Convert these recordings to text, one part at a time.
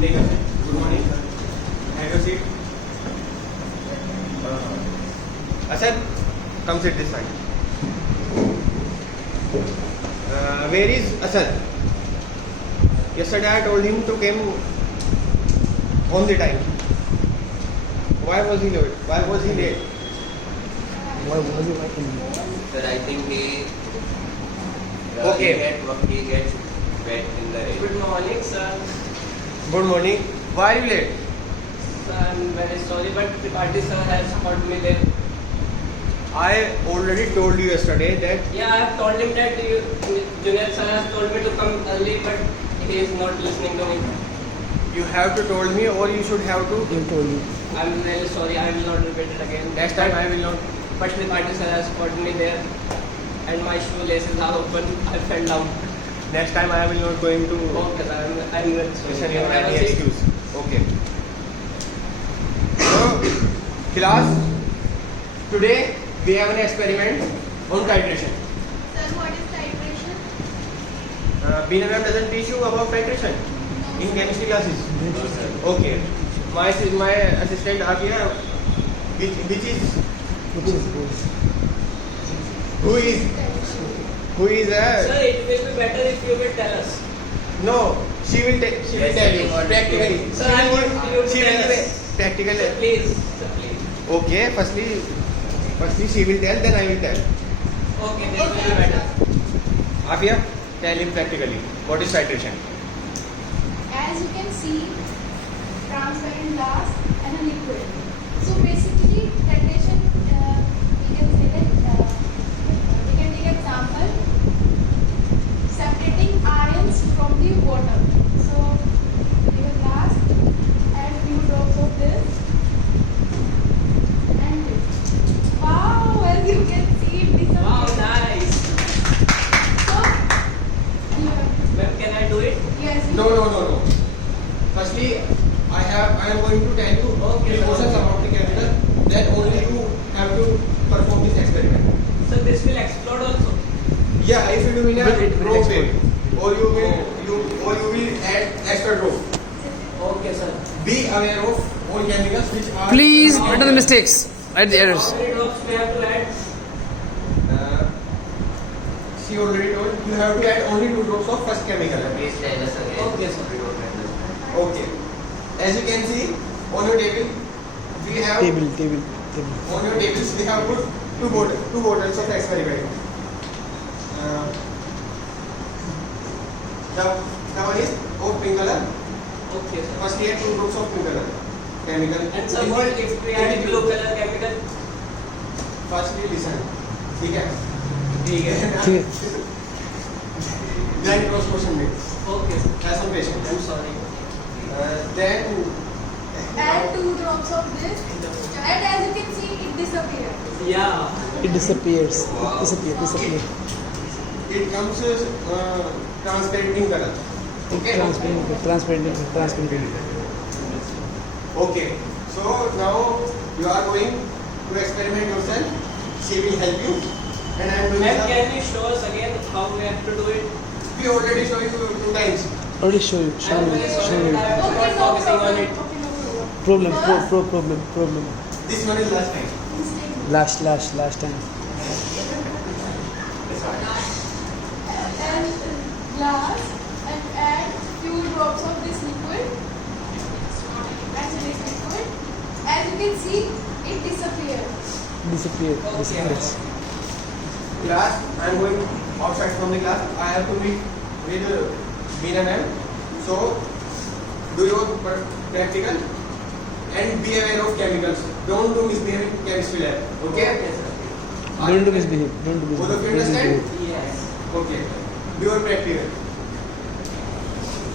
Take a seat. Good morning. Have a seat. Asad, come sit this side. Where is Asad? Yesterday I told him to come on the time. Why was he late? Why was he late? Why was he writing? Sir, I think he Okay. he gets wet in the rain. Good morning, sir. Good morning. Why are you late? Sir, I'm very sorry, but Tripathi sir has called me there. I already told you yesterday that Yeah, I have told him that Junior sir has told me to come early, but he is not listening to me. you have to told me or you should have to. He told you. I'm really sorry. I will not repeat it again. Next time I will not. But Tripathi sir has called me there, and my shoelaces are open. I fell down. Next time I will not going to Okay, sir. I'm very sorry. listen Can your I have any a seat? excuse. Okay. So, class, today we have an experiment on titration. Sir, what is titration? Bina ma'am doesn't teach you about titration in chemistry classes. No, sir. Okay. My assistant Akia, which is who is Sir, it will be better if you will tell us. no, she will Yes, tell sir. you practically. Sir, I want you to She tell will us. practical. Sir, please. Sir, please. Okay, firstly she will tell, then I will tell. Okay, this will be better. Afia, tell him practically what is titration. As you can see, transparent glass and a liquid. So basically, titration, we can say that we can take example separating ions from the water. So take a glass, add few drops of this, and wow, as you can see, it disappears. Wow, nice. So yeah, Ma'am, can I do it? yes. No. Firstly, I am going to tell you Okay, precautions sir. about the chemical. Then only you have to perform this experiment. So this will explode also. Yeah, if you do in a But it will row explode. way, or you will add extra row. Okay, sir. Be aware of all chemicals which are. Please return the mistakes. Write the errors. How many drops we have to add? Uh, she already told you have to add only 2 drops of first chemical. Please tell us again. Okay, sir. We don't understand. Okay. As you can see on your table, we have Table. on your tables we have put two bottles of experiment. The one is of pink color. Okay, sir. First we add 2 drops of pink color chemical. And sir, what if we add blue color chemical? Firstly listen. ठीक है. ठीक है. ठीक है. Then cross question में. Okay, sir. Have some patience. I'm sorry. Then Add 2 drops of this, and as you can see, it disappears. Yeah. It disappears. Wow. Disappear. it comes transparent in color. Okay. Transparent. Okay. So now you are going to experiment yourself. She will help you, and I am doing Ma'am, some. can you show us again how we have to do it? We already show you 2 times. Already show you. I'm very sorry, but I was Okay, not no focusing on problem. it. Okay, no problem. Problem. This one is last time. Mistake. Last time. And glass, and add few drops of this liquid. That's this liquid. As you can see, it disappears. Disappears. Class, I am going outside from the class. I have to meet with Meena ma'am. So do your practical and be aware of chemicals. Don't do misbehave in chemistry lab. Okay? Okay, sir. Don't do misbehave. Both of you understand? Yes. Okay. Do your practical.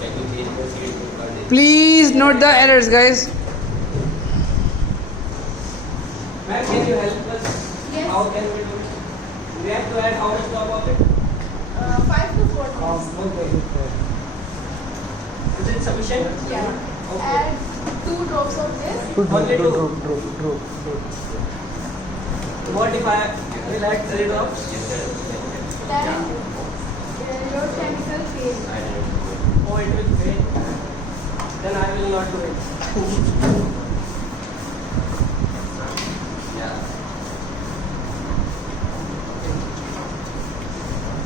Can you change the seat to Pradeep? Please note the errors, guys. Ma'am, can you help us? Yes. How can we do it? We have to add how much drop of it? 5 to 4 drops. Is it sufficient? Yeah. Okay. Add 2 drops of this. Only two. Drop. What if I will add 3 drops? Then your chemical fails. Oh, it will fail. then I will not do it. Yeah.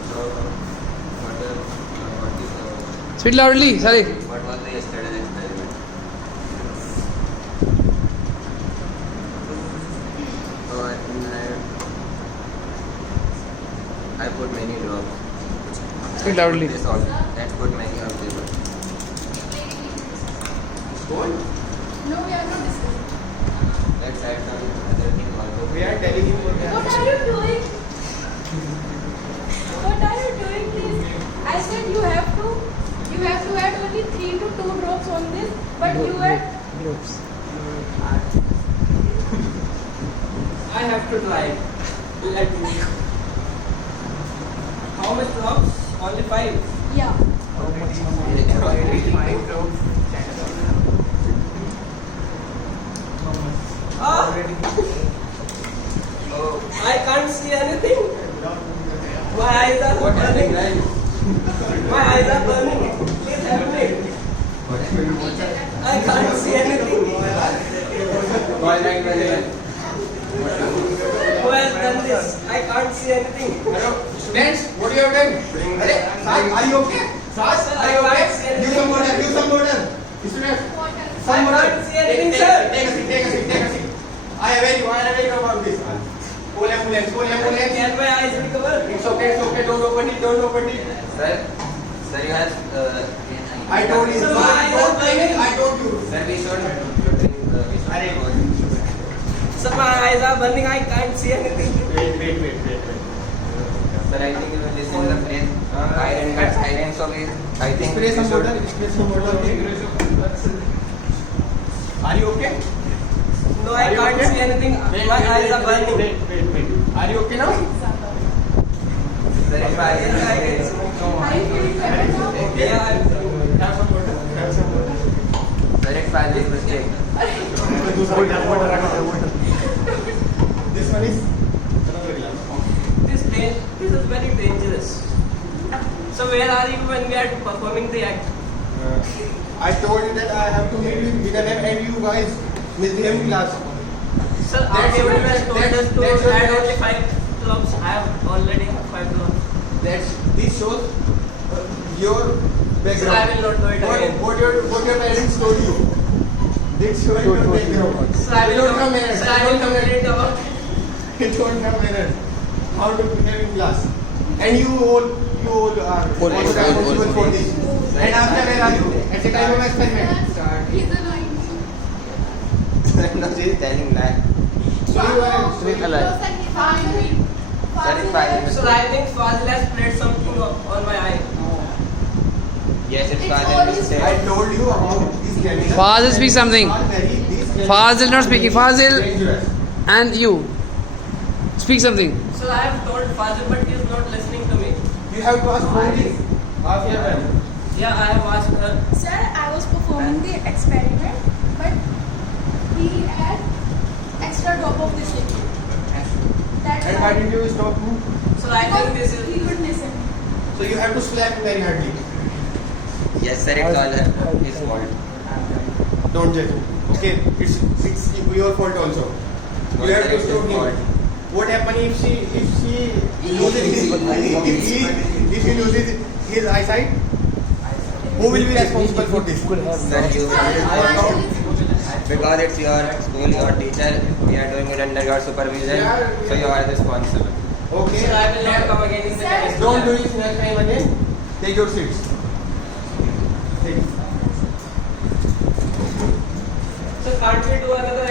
So, what is Speak loudly, sorry. what was the yesterday's experiment? So I think I put many drops. Speak loudly. This all. Let's put many of them. Gold? No, we are not discussing. Let's add some other thing also. We are telling him what What are you doing? What are you doing, please? I said you have to add only 3 to 2 drops on this, but you add. Drops. I have to try. Let me. How much drops? Only 5. Yeah. Ah! I can't see anything. My eyes are What happened, burning. guys? My eyes are burning. Please help me. I can't see anything. Who has done this? I can't see anything. Hello, students, what you have done? Are you okay? Saj, are you okay? Give some water, give some water. Students, some I water. can't see anything, Take sir. a seat. I am very about this. Cool ambulance. Can my eyes recover? It's okay, don't open it. Sir, you have. I told you, Sir, don't I blame it, I told you. Sir, we should. Sir, my eyes are burning. I can't see anything. Wait. Sir, I think you will listen the phrase. Iron cut silence of it. I think. Spray some you should- water. Are you okay? No, I Are you can't okay? see anything. My eyes are burning. Wait. Are you okay now? Sir, if I Are you feeling better now? Yeah, I'm Have some water. Sir, if I this mistake. This one is This is very dangerous. So where are you when we are performing the act? I told you that I have to meet with Vinay and you guys misbehave in class. Sir, our That's table your- has told us that's to your add match. only 5 drops. I have already 5 drops. This shows your background. Sir, I will not do it again. What your parents told you. This shows your background. Sir, I You will don't come not. here. Sir, I will complain about. You don't come here. How to behave in class. And you all are responsible for this. And after where are you? At the time of experiment. He's annoying. No, she is telling that. So you are alive. Sir, I think Fazil has sprayed something on my eye. Yes, it's It's father all his mistake. I told you about this chemical. Fazil, speak something. Fazil not speaking. Fazil Dangerous. and you. Speak something. Sir, I have told Fazil, but he is not listening to me. You have to ask for this. Ask your friend. Yeah, I have asked her. Sir, I was performing the experiment, but he had extra drop of this liquid. That's And why didn't you stop me? Sir, I think this he is. would listen. So you have to slap him very hardly. Yes, sir, it's all his fault. Don't judge him. Okay, it's your fault also. No, You have sir, to it's stop his him. fault. What happens if she loses if he loses his eyesight? Who will be responsible for this? Could have. Sir, you because it's your school, your teacher, we are doing it under your supervision, so you are responsible. Okay. Sir, I will not come again in the Sir, next Don't do year. it next time again. Take your seats. Take. So can't we do another